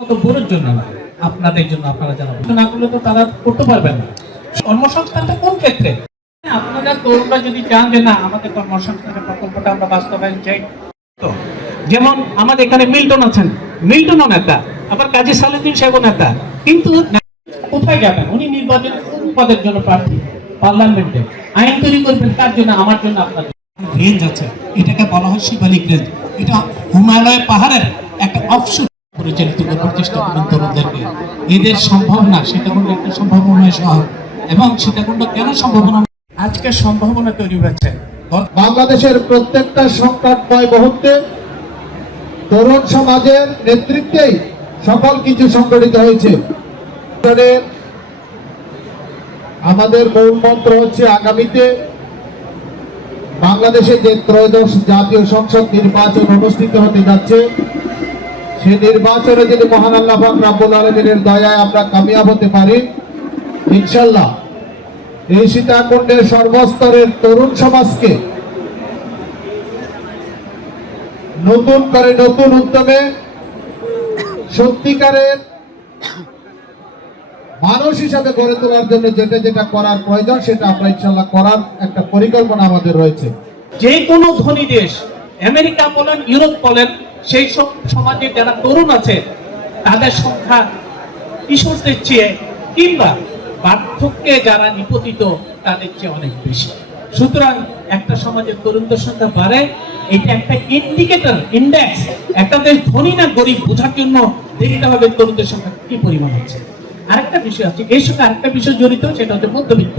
বড়োর জন্য না, আপনাদের জন্য। আপনারা যারা না করলে তো তারা করতে পারবেন না। কর্মসংস্থানটা কোন ক্ষেত্রে? আপনারা তরুণরা যদি চান যে না আমাদের কর্মসংস্থানের প্রকল্পটা আমরা বাস্তবায়ন চাই, তো যেমন আমাদের এখানে মিল্টন আছেন, মিল্টনও নেতা, আবার কাজী সালেউদ্দিন সাহেবও নেতা, কিন্তু কোথায় যাবেন? উনি নির্বাচনের কোন পদের জন্য প্রার্থী? পার্লামেন্টে। আইন তৈরি করবেন কার জন্য? আমার জন্য, আপনার রেঞ্জ আছে, এটাকে বলা হয় শিবালিক রেঞ্জ। এটা হিমালয় পাহাড়ের একটা অফশুট। পরিচালিত করার চেষ্টা করেন তরুণদেরকে। এদের সম্ভব না সীতাকুণ্ড একটা সম্ভাবনাময় শহর, এবং সীতাকুণ্ড কেন সম্ভাবনা? আজকে সম্ভাবনা তৈরি হয়েছে। বাংলাদেশের প্রত্যেকটা সংকটময় মুহূর্তে তরুণ সমাজের নেতৃত্বেই সকল কিছু সংগঠিত হয়েছে। আমাদের মূল মন্ত্র হচ্ছে আগামীতে বাংলাদেশে যে ত্রয়োদশ জাতীয় সংসদ নির্বাচন অনুষ্ঠিত হতে যাচ্ছে, সেই নির্বাচনে যদি মহান আল্লাহ পাক রব্বুল আলামিনের দয়ায় আমরা কামিয়াব হতে পারি, ইনশাআল্লাহ এই সীতাকুণ্ডের সর্বস্তরের তরুণ সমাজকে নতুন করে নতুন উদ্যমে সত্যিকারের মানুষ হিসাবে গড়ে তোলার জন্য যেটা যেটা করার প্রয়োজন সেটা আমরা ইনশাআল্লাহ করার একটা পরিকল্পনা আমাদের রয়েছে। যে কোনো ধনী দেশ, আমেরিকা বলেন, ইউরোপ বলেন, সেই সব সমাজে যারা তরুণ আছে তাদের সংখ্যা কিশোরদের চেয়ে কিংবা বার্ধক্যে যারা নিপতিত তাদের চেয়ে অনেক বেশি। সুতরাং একটা সমাজের তরুণদের সংখ্যা বাড়ে, এটা একটা ইন্ডিকেটর, ইন্ডেক্স। একটা দেশ ধনী না গরিব বোঝার জন্য দেখতে হবে তরুণদের সংখ্যা কি পরিমাণ আছে। আরেকটা বিষয় আছে, এর সঙ্গে আরেকটা বিষয় জড়িত, সেটা হচ্ছে মধ্যবিত্ত।